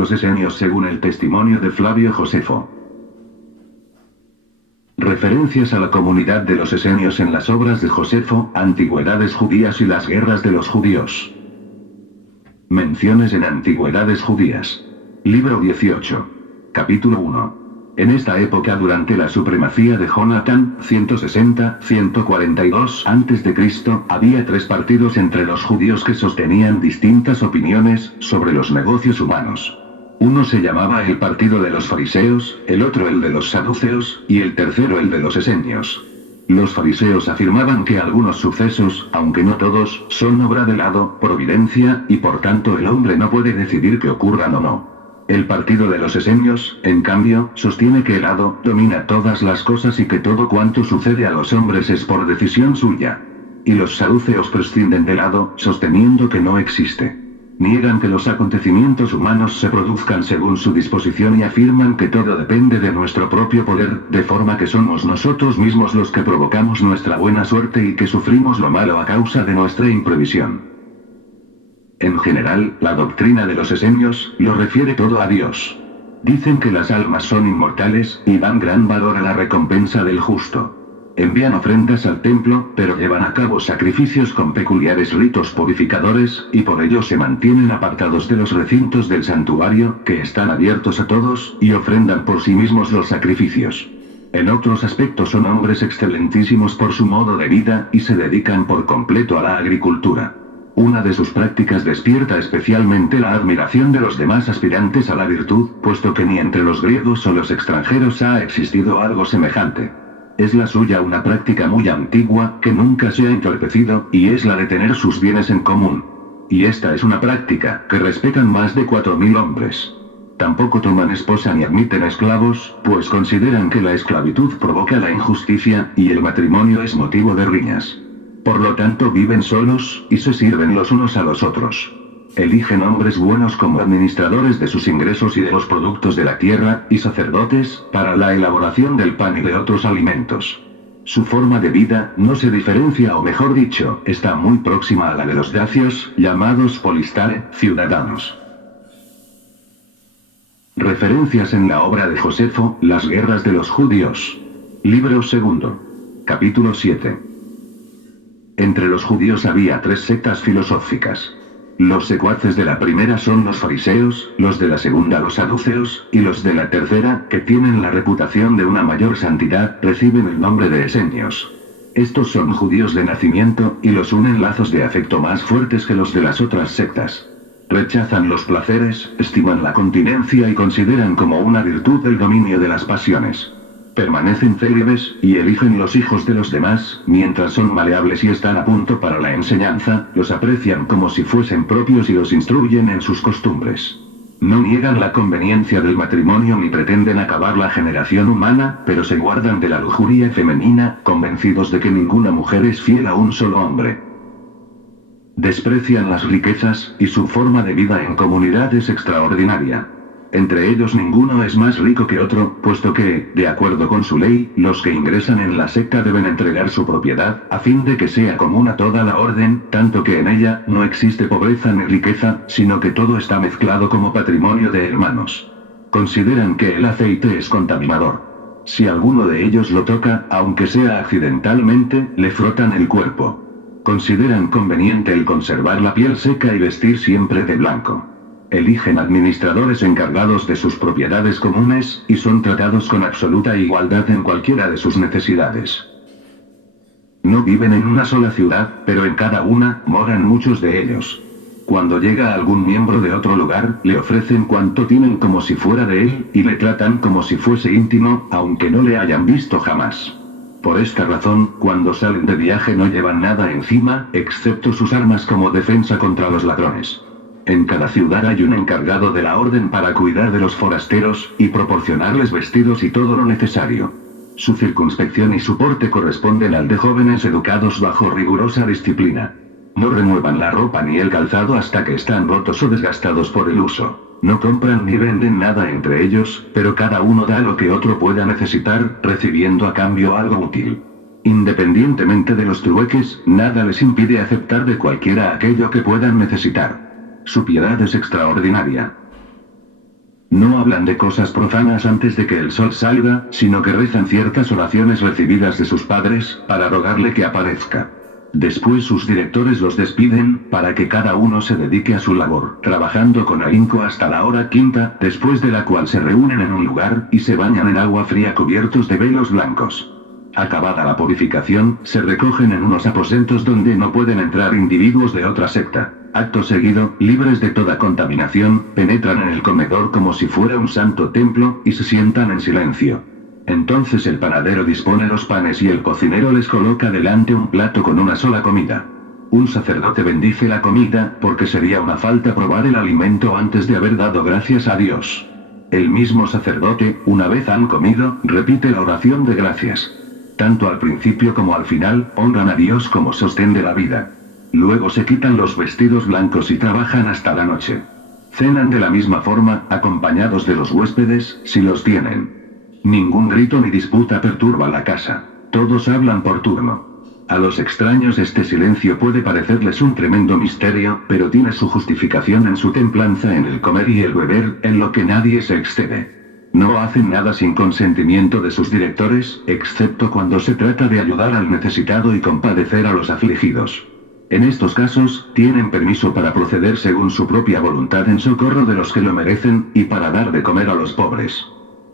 Los esenios según el testimonio de Flavio Josefo. Referencias a la comunidad de los esenios en las obras de Josefo, Antigüedades judías y las guerras de los judíos. Menciones en Antigüedades judías. Libro 18. Capítulo 1. En esta época, durante la supremacía de Jonatán, 160-142 a.C., había tres partidos entre los judíos que sostenían distintas opiniones sobre los negocios humanos. Uno se llamaba el partido de los fariseos, el otro el de los saduceos, y el tercero el de los esenios. Los fariseos afirmaban que algunos sucesos, aunque no todos, son obra del hado, providencia, y por tanto el hombre no puede decidir que ocurran o no. El partido de los esenios, en cambio, sostiene que el hado domina todas las cosas y que todo cuanto sucede a los hombres es por decisión suya. Y los saduceos prescinden del hado, sosteniendo que no existe. Niegan que los acontecimientos humanos se produzcan según su disposición y afirman que todo depende de nuestro propio poder, de forma que somos nosotros mismos los que provocamos nuestra buena suerte y que sufrimos lo malo a causa de nuestra imprevisión. En general, la doctrina de los esenios lo refiere todo a Dios. Dicen que las almas son inmortales, y dan gran valor a la recompensa del justo. Envían ofrendas al templo, pero llevan a cabo sacrificios con peculiares ritos purificadores, y por ello se mantienen apartados de los recintos del santuario, que están abiertos a todos, y ofrendan por sí mismos los sacrificios. En otros aspectos son hombres excelentísimos por su modo de vida, y se dedican por completo a la agricultura. Una de sus prácticas despierta especialmente la admiración de los demás aspirantes a la virtud, puesto que ni entre los griegos o los extranjeros ha existido algo semejante. Es la suya una práctica muy antigua, que nunca se ha entorpecido, y es la de tener sus bienes en común. Y esta es una práctica que respetan más de 4000 hombres. Tampoco toman esposa ni admiten esclavos, pues consideran que la esclavitud provoca la injusticia, y el matrimonio es motivo de riñas. Por lo tanto viven solos, y se sirven los unos a los otros. Eligen hombres buenos como administradores de sus ingresos y de los productos de la tierra, y sacerdotes, para la elaboración del pan y de otros alimentos. Su forma de vida no se diferencia, o mejor dicho, está muy próxima a la de los dacios, llamados polistare, ciudadanos. Referencias en la obra de Josefo, Las guerras de los judíos. Libro 2. Capítulo 7. Entre los judíos había tres sectas filosóficas. Los secuaces de la primera son los fariseos, los de la segunda los saduceos, y los de la tercera, que tienen la reputación de una mayor santidad, reciben el nombre de esenios. Estos son judíos de nacimiento, y los unen lazos de afecto más fuertes que los de las otras sectas. Rechazan los placeres, estiman la continencia y consideran como una virtud el dominio de las pasiones. Permanecen célibes, y eligen los hijos de los demás, mientras son maleables y están a punto para la enseñanza, los aprecian como si fuesen propios y los instruyen en sus costumbres. No niegan la conveniencia del matrimonio ni pretenden acabar la generación humana, pero se guardan de la lujuria femenina, convencidos de que ninguna mujer es fiel a un solo hombre. Desprecian las riquezas, y su forma de vida en comunidad es extraordinaria. Entre ellos ninguno es más rico que otro, puesto que, de acuerdo con su ley, los que ingresan en la secta deben entregar su propiedad, a fin de que sea común a toda la orden, tanto que en ella no existe pobreza ni riqueza, sino que todo está mezclado como patrimonio de hermanos. Consideran que el aceite es contaminador. Si alguno de ellos lo toca, aunque sea accidentalmente, le frotan el cuerpo. Consideran conveniente el conservar la piel seca y vestir siempre de blanco. Eligen administradores encargados de sus propiedades comunes, y son tratados con absoluta igualdad en cualquiera de sus necesidades. No viven en una sola ciudad, pero en cada una moran muchos de ellos. Cuando llega algún miembro de otro lugar, le ofrecen cuanto tienen como si fuera de él, y le tratan como si fuese íntimo, aunque no le hayan visto jamás. Por esta razón, cuando salen de viaje no llevan nada encima, excepto sus armas como defensa contra los ladrones. En cada ciudad hay un encargado de la orden para cuidar de los forasteros, y proporcionarles vestidos y todo lo necesario. Su circunspección y su porte corresponden al de jóvenes educados bajo rigurosa disciplina. No renuevan la ropa ni el calzado hasta que están rotos o desgastados por el uso. No compran ni venden nada entre ellos, pero cada uno da lo que otro pueda necesitar, recibiendo a cambio algo útil. Independientemente de los trueques, nada les impide aceptar de cualquiera aquello que puedan necesitar. Su piedad es extraordinaria. No hablan de cosas profanas antes de que el sol salga, sino que rezan ciertas oraciones recibidas de sus padres, para rogarle que aparezca. Después sus directores los despiden, para que cada uno se dedique a su labor, trabajando con ahínco hasta la hora quinta, después de la cual se reúnen en un lugar, y se bañan en agua fría cubiertos de velos blancos. Acabada la purificación, se recogen en unos aposentos donde no pueden entrar individuos de otra secta. Acto seguido, libres de toda contaminación, penetran en el comedor como si fuera un santo templo, y se sientan en silencio. Entonces el panadero dispone los panes y el cocinero les coloca delante un plato con una sola comida. Un sacerdote bendice la comida, porque sería una falta probar el alimento antes de haber dado gracias a Dios. El mismo sacerdote, una vez han comido, repite la oración de gracias. Tanto al principio como al final, honran a Dios como sostén de la vida. Luego se quitan los vestidos blancos y trabajan hasta la noche. Cenan de la misma forma, acompañados de los huéspedes, si los tienen. Ningún grito ni disputa perturba la casa. Todos hablan por turno. A los extraños este silencio puede parecerles un tremendo misterio, pero tiene su justificación en su templanza en el comer y el beber, en lo que nadie se excede. No hacen nada sin consentimiento de sus directores, excepto cuando se trata de ayudar al necesitado y compadecer a los afligidos. En estos casos, tienen permiso para proceder según su propia voluntad en socorro de los que lo merecen, y para dar de comer a los pobres.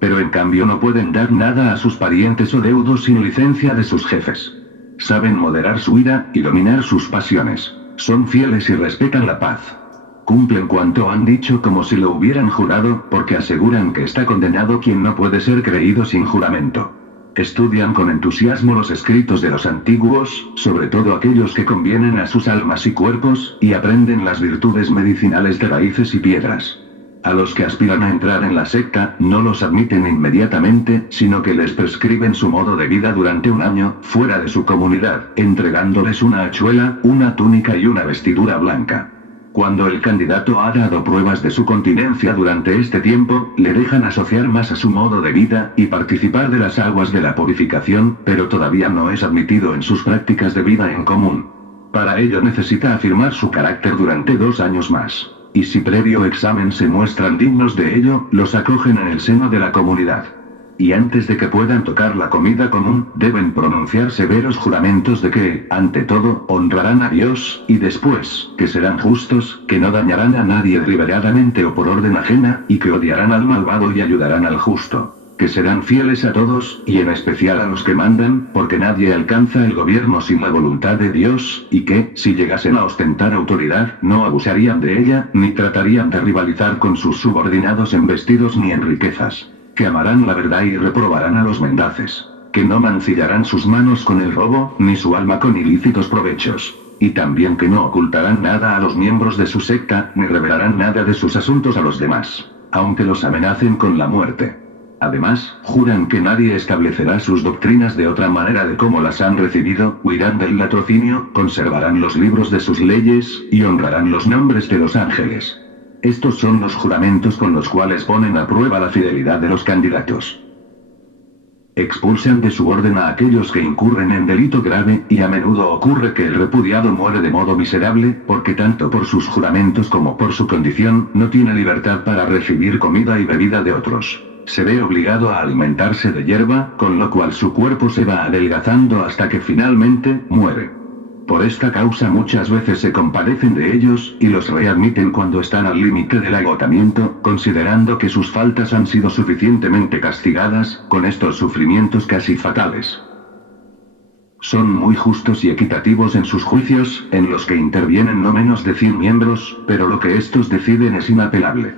Pero en cambio no pueden dar nada a sus parientes o deudos sin licencia de sus jefes. Saben moderar su ira, y dominar sus pasiones. Son fieles y respetan la paz. Cumplen cuanto han dicho como si lo hubieran jurado, porque aseguran que está condenado quien no puede ser creído sin juramento. Estudian con entusiasmo los escritos de los antiguos, sobre todo aquellos que convienen a sus almas y cuerpos, y aprenden las virtudes medicinales de raíces y piedras. A los que aspiran a entrar en la secta, no los admiten inmediatamente, sino que les prescriben su modo de vida durante un año, fuera de su comunidad, entregándoles una hachuela, una túnica y una vestidura blanca. Cuando el candidato ha dado pruebas de su continencia durante este tiempo, le dejan asociar más a su modo de vida, y participar de las aguas de la purificación, pero todavía no es admitido en sus prácticas de vida en común. Para ello necesita afirmar su carácter durante 2 años más. Y si previo examen se muestran dignos de ello, los acogen en el seno de la comunidad. Y antes de que puedan tocar la comida común, deben pronunciar severos juramentos de que, ante todo, honrarán a Dios, y después, que serán justos, que no dañarán a nadie deliberadamente o por orden ajena, y que odiarán al malvado y ayudarán al justo. Que serán fieles a todos, y en especial a los que mandan, porque nadie alcanza el gobierno sin la voluntad de Dios, y que, si llegasen a ostentar autoridad, no abusarían de ella, ni tratarían de rivalizar con sus subordinados en vestidos ni en riquezas. Que amarán la verdad y reprobarán a los mendaces. Que no mancillarán sus manos con el robo, ni su alma con ilícitos provechos. Y también que no ocultarán nada a los miembros de su secta, ni revelarán nada de sus asuntos a los demás, aunque los amenacen con la muerte. Además, juran que nadie establecerá sus doctrinas de otra manera de cómo las han recibido, huirán del latrocinio, conservarán los libros de sus leyes, y honrarán los nombres de los ángeles. Estos son los juramentos con los cuales ponen a prueba la fidelidad de los candidatos. Expulsan de su orden a aquellos que incurren en delito grave, y a menudo ocurre que el repudiado muere de modo miserable, porque tanto por sus juramentos como por su condición, no tiene libertad para recibir comida y bebida de otros. Se ve obligado a alimentarse de hierba, con lo cual su cuerpo se va adelgazando hasta que finalmente, muere. Por esta causa muchas veces se compadecen de ellos, y los readmiten cuando están al límite del agotamiento, considerando que sus faltas han sido suficientemente castigadas, con estos sufrimientos casi fatales. Son muy justos y equitativos en sus juicios, en los que intervienen no menos de 100 miembros, pero lo que estos deciden es inapelable.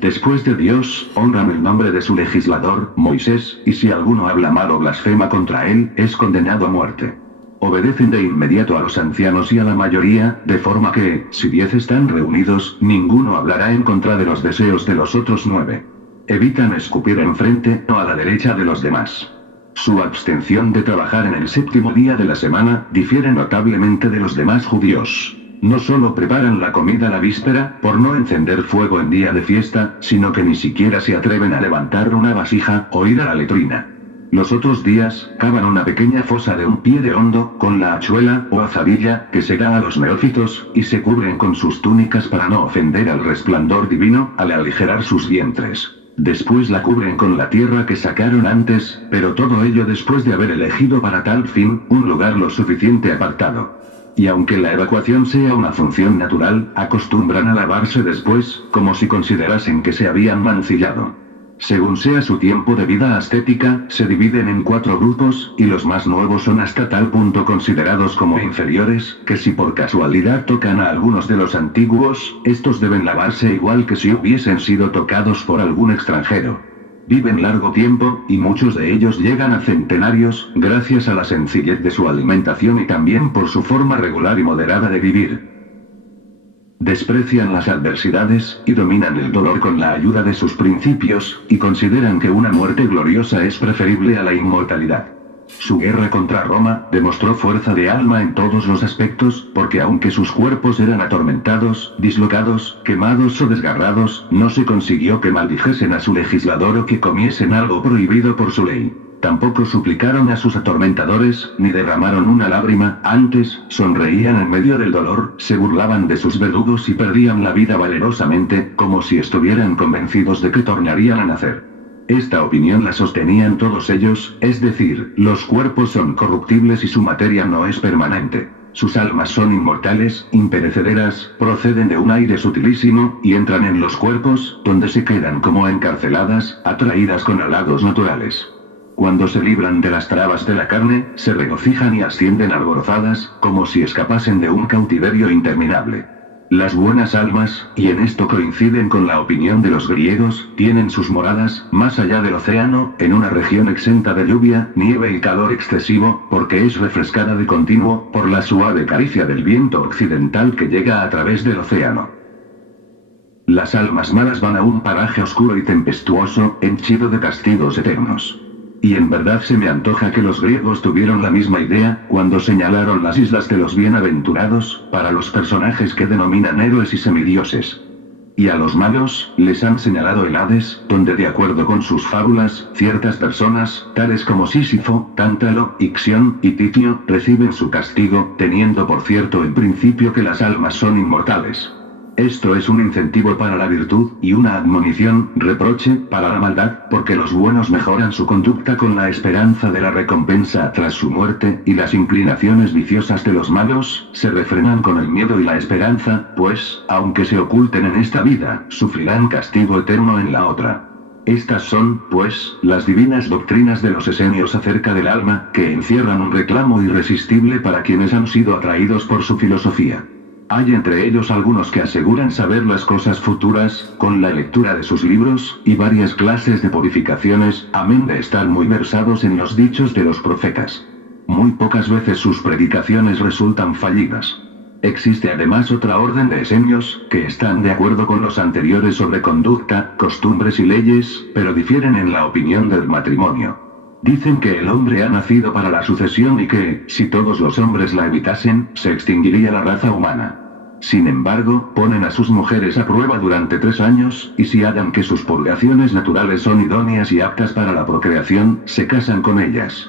Después de Dios, honran el nombre de su legislador, Moisés, y si alguno habla mal o blasfema contra él, es condenado a muerte. Obedecen de inmediato a los ancianos y a la mayoría, de forma que, si 10 están reunidos, ninguno hablará en contra de los deseos de los otros 9. Evitan escupir enfrente o a la derecha de los demás. Su abstención de trabajar en el 7º día de la semana, difiere notablemente de los demás judíos. No solo preparan la comida la víspera, por no encender fuego en día de fiesta, sino que ni siquiera se atreven a levantar una vasija, o ir a la letrina. Los otros días, cavan una pequeña fosa de 1 pie de hondo, con la hachuela o azadilla, que se da a los neófitos, y se cubren con sus túnicas para no ofender al resplandor divino, al aligerar sus vientres. Después la cubren con la tierra que sacaron antes, pero todo ello después de haber elegido para tal fin, un lugar lo suficiente apartado. Y aunque la evacuación sea una función natural, acostumbran a lavarse después, como si considerasen que se habían mancillado. Según sea su tiempo de vida ascética, se dividen en 4 grupos, y los más nuevos son hasta tal punto considerados como inferiores, que si por casualidad tocan a algunos de los antiguos, estos deben lavarse igual que si hubiesen sido tocados por algún extranjero. Viven largo tiempo, y muchos de ellos llegan a centenarios, gracias a la sencillez de su alimentación y también por su forma regular y moderada de vivir. Desprecian las adversidades, y dominan el dolor con la ayuda de sus principios, y consideran que una muerte gloriosa es preferible a la inmortalidad. Su guerra contra Roma demostró fuerza de alma en todos los aspectos, porque aunque sus cuerpos eran atormentados, dislocados, quemados o desgarrados, no se consiguió que maldijesen a su legislador o que comiesen algo prohibido por su ley. Tampoco suplicaron a sus atormentadores, ni derramaron una lágrima, antes, sonreían en medio del dolor, se burlaban de sus verdugos y perdían la vida valerosamente, como si estuvieran convencidos de que tornarían a nacer. Esta opinión la sostenían todos ellos, es decir, los cuerpos son corruptibles y su materia no es permanente. Sus almas son inmortales, imperecederas, proceden de un aire sutilísimo, y entran en los cuerpos, donde se quedan como encarceladas, atraídas con halagos naturales. Cuando se libran de las trabas de la carne, se regocijan y ascienden alborozadas, como si escapasen de un cautiverio interminable. Las buenas almas, y en esto coinciden con la opinión de los griegos, tienen sus moradas, más allá del océano, en una región exenta de lluvia, nieve y calor excesivo, porque es refrescada de continuo, por la suave caricia del viento occidental que llega a través del océano. Las almas malas van a un paraje oscuro y tempestuoso, henchido de castigos eternos. Y en verdad se me antoja que los griegos tuvieron la misma idea, cuando señalaron las islas de los bienaventurados, para los personajes que denominan héroes y semidioses. Y a los malos, les han señalado el Hades, donde de acuerdo con sus fábulas, ciertas personas, tales como Sísifo, Tántalo, Ixión y Titio, reciben su castigo, teniendo por cierto en principio que las almas son inmortales. Esto es un incentivo para la virtud, y una admonición, reproche, para la maldad, porque los buenos mejoran su conducta con la esperanza de la recompensa tras su muerte, y las inclinaciones viciosas de los malos, se refrenan con el miedo y la esperanza, pues, aunque se oculten en esta vida, sufrirán castigo eterno en la otra. Estas son, pues, las divinas doctrinas de los esenios acerca del alma, que encierran un reclamo irresistible para quienes han sido atraídos por su filosofía. Hay entre ellos algunos que aseguran saber las cosas futuras, con la lectura de sus libros, y varias clases de purificaciones, amén de estar muy versados en los dichos de los profetas. Muy pocas veces sus predicaciones resultan fallidas. Existe además otra orden de esenios, que están de acuerdo con los anteriores sobre conducta, costumbres y leyes, pero difieren en la opinión del matrimonio. Dicen que el hombre ha nacido para la sucesión y que, si todos los hombres la evitasen, se extinguiría la raza humana. Sin embargo, ponen a sus mujeres a prueba durante 3 años, y si hallan que sus purgaciones naturales son idóneas y aptas para la procreación, se casan con ellas.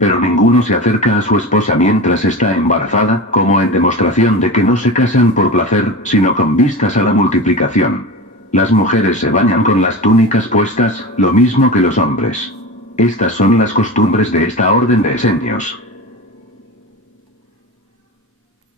Pero ninguno se acerca a su esposa mientras está embarazada, como en demostración de que no se casan por placer, sino con vistas a la multiplicación. Las mujeres se bañan con las túnicas puestas, lo mismo que los hombres. Estas son las costumbres de esta orden de esenios.